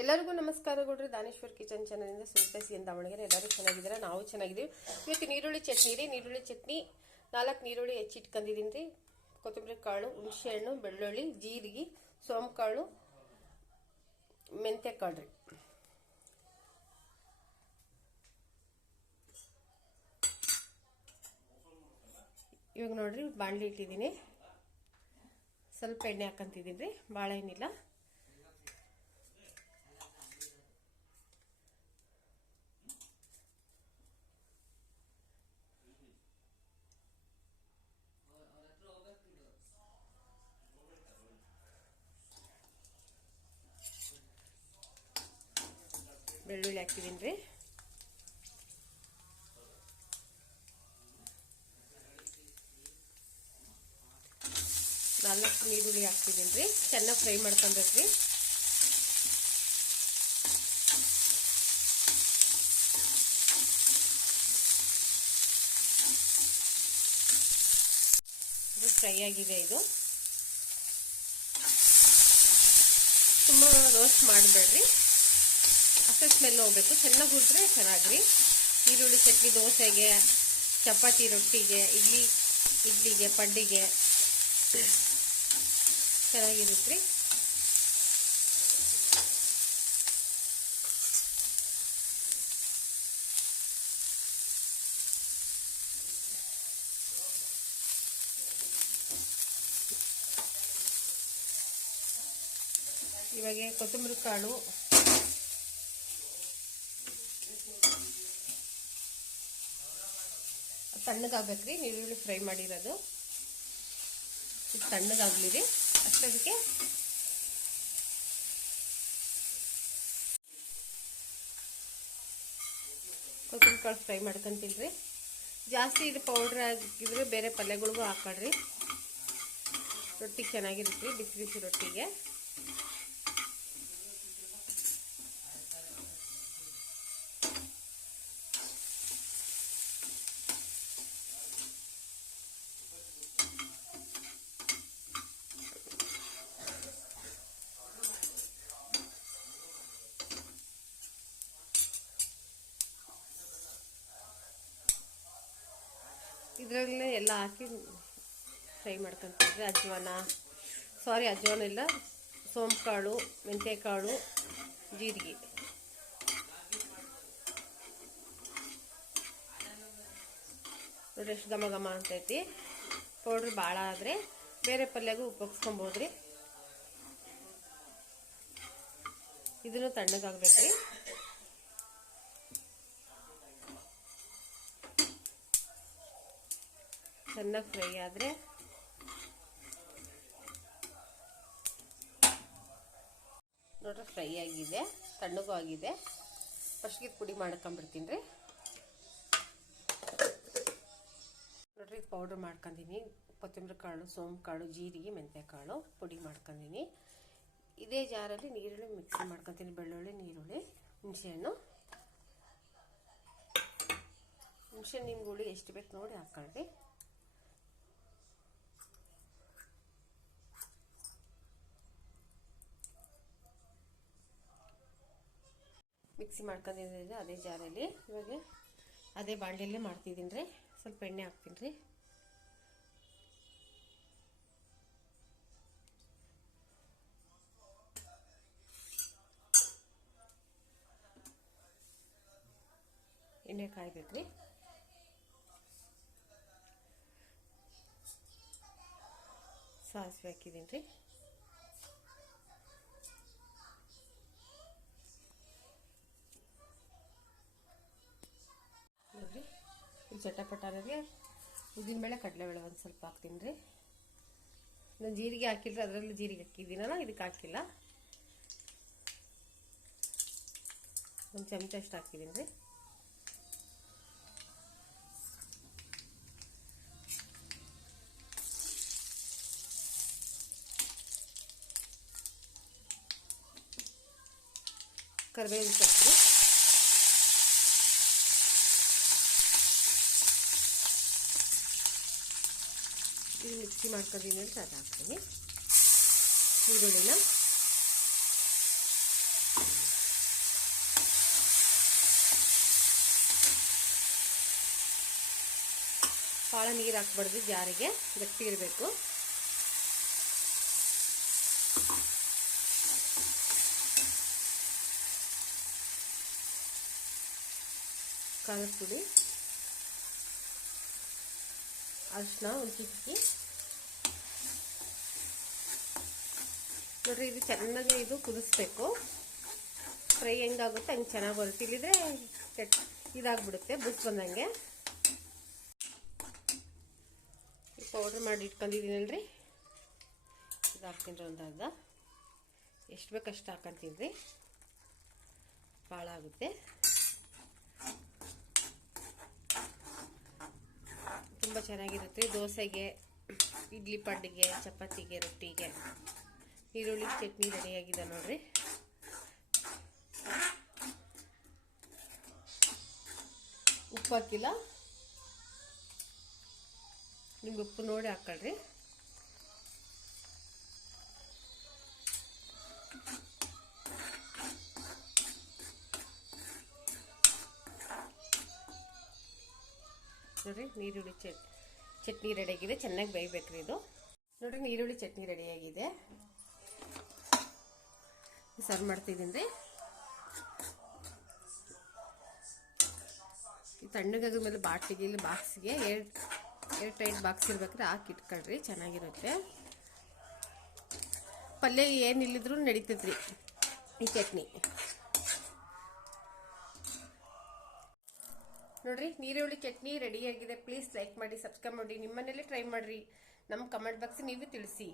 ಎಲ್ಲರಿಗೂ ನಮಸ್ಕಾರಗಳು ದಾನೇಶ್ವರ್ ಕಿಚನ್ ಚಾನಲಿಂದ ಸುನಿತಾ ಸಿ ಅಂತ ದಾವಣಗೆರೆ. ಎಲ್ಲರೂ ಚೆನ್ನಾಗಿದ್ದೀರಾ? ನಾವು ಚೆನ್ನಾಗಿದ್ದೀವಿ. ಇವತ್ತು ನೀರುಳ್ಳಿ ಚಟ್ನಿ ರೀ. ನೀರುಳ್ಳಿ ಚಟ್ನಿ, ನಾಲ್ಕು ನೀರುಳ್ಳಿ ಹೆಚ್ಚಿಟ್ಕೊಂಡಿದ್ದೀನಿ ರೀ. ಕೊತ್ತಂಬರಿ ಕಾಳು ಹುಣಸೆಹಣ್ಣು ಬೆಳ್ಳುಳ್ಳಿ, ಜೀರಿಗೆ, ಸೋಂಕಾಳು ಮೆಂತ್ಯ ಕಾಳು ರೀ. ಇವಾಗ ನೋಡ್ರಿ, ಬಾಣಲಿ ಇಟ್ಟಿದ್ದೀನಿ. ಸ್ವಲ್ಪ ಎಣ್ಣೆ ಹಾಕಂತಿದ್ದೀನಿ ರೀ. ಭಾಳ ಏನಿಲ್ಲ. ಬೆಳ್ಳುಳ್ಳಿ ಹಾಕಿದ್ದೀನಿ ರೀ. ನಾಲ್ಕು ನೀರುಳ್ಳಿ ಹಾಕ್ತಿದ್ದೀನಿ ರೀ. ಚೆನ್ನಾಗಿ ಫ್ರೈ ಮಾಡ್ಕೊಬೇಕು ರೀ. ಫ್ರೈ ಆಗಿದೆ ಇದು. ತುಂಬ ರೋಸ್ಟ್ ಮಾಡಬೇಡ್ರಿ. ಸ್ಮೆಲ್ ಹೋಗ್ಬೇಕು. ಚೆನ್ನಾಗಿ ಹುರಿದ್ರೆ ಚೆನ್ನಾಗ್ರಿ. ಈರುಳ್ಳಿ ಚಟ್ನಿ, ದೋಸೆಗೆ, ಚಪಾತಿ ರೊಟ್ಟಿಗೆ, ಇಡ್ಲಿ, ಇಡ್ಲಿಗೆ, ಪಡ್ಡಿಗೆ. ಚೆನ್ನಾಗಿರುತ್ತೆ ರೀ ಇವಾಗ ಕೊತ್ತಂಬರಿ ಕಾಳು ತಣ್ಣಗಾಗ್ಬೇಕ್ರಿ, ನೀರುಳ್ಳಿ ಫ್ರೈ ಮಾಡಿರೋದು. ಇದು ತಣ್ಣಗಾಗಲಿ ರೀ ಅಷ್ಟೊದಕ್ಕೆ ಕೊತ್ತಂಬರಿ ಕಾಳು ಫ್ರೈ ಮಾಡ್ಕೊಂತೀನಿ ರೀ ಜಾಸ್ತಿ ಇದು ಪೌಡ್ರ್ ಆಗಿದ್ರೆ ಬೇರೆ ಪಲ್ಯಗಳಿಗೂ ಹಾಕೊಳ್ರಿ ರೊಟ್ಟಿ ಚೆನ್ನಾಗಿರುತ್ತೆ ರೀ ಬಿಸಿ ಬಿಸಿ ರೊಟ್ಟಿಗೆ. ಇದರಲ್ಲೇ ಎಲ್ಲ ಹಾಕಿ ಫ್ರೈ ಮಾಡ್ಕೊತಿದ್ರೆ ಅಜ್ವಾನ. ಸಾರಿ ಅಜ್ವಾನ ಇಲ್ಲ. ಮೆಂತೆ ಮೆಂತ್ಯಕಾಳು, ಜೀರಿಗೆ. ಎಷ್ಟು ಘಮ ಘಮ ಅಂತೈತಿ. ಪೌಡ್ರ್ ಭಾಳ ಆದರೆ ಬೇರೆ ಪಲ್ಯಗೂ ಉಪಯೋಗಿಸ್ಕೊಬೋದು ರೀ ಇದನ್ನು ತಣ್ಣಗಾಗ್ಬೇಕು ಚೆನ್ನಾಗಿ ಫ್ರೈ ಆದರೆ ನೋಡ್ರಿ ಫ್ರೈ ಆಗಿದೆ, ತಣ್ಣಗೂ ಆಗಿದೆ. ಫಸ್ಟ್ಗೆ ಪುಡಿ ಮಾಡ್ಕೊಂಬಿಡ್ತೀನಿ ರೀ. ನೋಡ್ರಿ ಪೌಡ್ರ್ ಮಾಡ್ಕೊಂಡಿನಿ. ಕೊತ್ತಂಬರಿ ಕಾಳು ಸೋಂಪು ಕಾಳು, ಜೀರಿಗೆ ಮೆಂತ್ಯಕಾಳು ಪುಡಿ ಮಾಡ್ಕೊಂಡಿನಿ. ಇದೇ ಜಾರಲ್ಲಿ ನೀರುಳ್ಳಿ ಮಿಕ್ಸಿ ಮಾಡ್ಕೊತೀನಿ. ಬೆಳ್ಳುಳ್ಳಿ, ನೀರುಳ್ಳಿ, ಹುಣಸೆಹಣ್ಣು. ಹುಣಸೆ ನಿಮ್ಗೆ ಹುಳಿ ಎಷ್ಟು ಬೇಕು ನೋಡಿ ಹಾಕ್ಕೊಳ್ರಿ ಮಿಕ್ಸಿ ಮಾಡ್ಕೊಂಡಿದ್ದೆ ಅದೇ ಜಾರಲ್ಲಿ. ಇವಾಗ ಅದೇ ಬಾಂಡೆಲ್ಲೇ ಮಾಡ್ತಿದ್ದೀನಿ ರೀ ಸ್ವಲ್ಪ ಎಣ್ಣೆ ಹಾಕ್ತೀನಿ ರೀ. ಎಣ್ಣೆ ಕಾಯ್ಬೇಕು ರೀ. ಸಾಸಿವೆ ಹಾಕಿದ್ದೀನಿ ರೀ ನೋಡಿರಿ ಇದು ಚಟಪಟಾರಿಗೆ ಉದ್ದಿನಬೇಳೆ, ಕಡಲೆಬೇಳೆ ಒಂದು ಸ್ವಲ್ಪ ಹಾಕ್ತೀನಿ ರೀ. ನಾನು ಜೀರಿಗೆ ಹಾಕಿದ್ರೆ ಅದರಲ್ಲಿ ಜೀರಿಗೆ ಹಾಕಿದ್ದೀನಲ್ಲ, ಇದಕ್ಕೆ ಹಾಕಿಲ್ಲ. ಒಂದು ಚಮಚ ಅಷ್ಟು ಹಾಕಿದ್ದೀನಿ ರೀ. ಕರಿಬೇವಿನ ಸೊಪ್ಪು ಈ ಮಿಕ್ಸಿ ಮಾಡ್ಕೊಂಡಿದ್ದೀನಿ ಅದು ಹಾಕ್ತೀನಿ. ಈರುಳ್ಳಿನ. ಭಾಳ ನೀರು ಹಾಕ್ಬಾರ್ದು ಜಾರಿಗೆ ಗಟ್ಟಿ ಇರಬೇಕು. ಕಾಲಪುಡಿ ಅರಿಶಿನ ಒಂದು ಚಿಕ್ಕಿ ನೋಡ್ರಿ, ಇದು ಚೆನ್ನಾಗಿ ಇದು ಕುದಿಸ್ಬೇಕು. ಫ್ರೈ ಹೆಂಗಾಗುತ್ತೆ ಹಂಗೆ ಚೆನ್ನಾಗಿ ಬರುತ್ತೆ. ಇಲ್ಲಿದ್ರೆ ಕೆಟ್ಟ ಇದಾಗ್ಬಿಡುತ್ತೆ, ಬುಸ್ ಬಂದಂಗೆ. ಪೌಡ್ರ್ ಮಾಡಿ ಇಟ್ಕೊಂಡಿದ್ದೀನಲ್ರಿ ಇದು ಹಾಕ್ತೀನಿ ಒಂದು ಅರ್ಧ. ಎಷ್ಟು ಬೇಕಷ್ಟು ರೀ. ಭಾಳ ಆಗುತ್ತೆ. ತುಂಬ ಚೆನ್ನಾಗಿರುತ್ತೆ. ದೋಸೆಗೆ, ಇಡ್ಲಿ ಪಡ್ಡಿಗೆ, ಚಪಾತಿಗೆ, ರೊಟ್ಟಿಗೆ, ಈರುಳ್ಳಿ ಚಟ್ನಿ ರೆಡಿಯಾಗಿದೆ ನೋಡ್ರಿ. ಉಪ್ಪು ಹಾಕಿಲ್ಲ. ನಿಮ್ಗೆ ಉಪ್ಪು ನೋಡಿ ಹಾಕೊಳ್ರಿ. ನೋಡ್ರಿ ನೀರುಳ್ಳಿ ಚಟ್, ಚಟ್ನಿ ರೆಡಿಯಾಗಿದೆ ಚೆನ್ನಾಗಿ ಬೇಯಬೇಕ್ರಿ ಇದು. ನೋಡ್ರಿ, ನೀರುಳ್ಳಿ ಚಟ್ನಿ ರೆಡಿಯಾಗಿದೆ ಸರ್ವ್ ಮಾಡ್ತಿದ್ದೀನಿ. ರೀ ತಣ್ಣಗಾಗ ಮೇಲೆ ಬಾಟ್ಲಿಗೆ ಇಲ್ಲಿ, ಬಾಕ್ಸ್ಗೆ ಏರ್ ಏರ್ ಟೈಟ್ ಬಾಕ್ಸ್ ಇರ್ಬೇಕಾದ್ರೆ ಹಾಕಿ ಇಟ್ಕೊಳ್ರಿ, ಚೆನ್ನಾಗಿರುತ್ತೆ. ಪಲ್ಯ ಏನಿಲ್ಲಿದ್ರು ನಡೀತೈತ್ರಿ ಈ ಚಟ್ನಿ. ನೋಡ್ರಿ, ನೀರುಳ್ಳಿ ಚಟ್ನಿ ರೆಡಿಯಾಗಿದೆ ಪ್ಲೀಸ್ ಲೈಕ್ ಮಾಡಿ ಸಬ್ಸ್ಕ್ರೈಬ್ ಮಾಡಿ. ನಿಮ್ಮನೇಲಿ ಟ್ರೈ ಮಾಡಿರಿ. ನಮ್ಮ ಕಮೆಂಟ್ ಬಾಕ್ಸ್ ನೀವು ತಿಳಿಸಿ.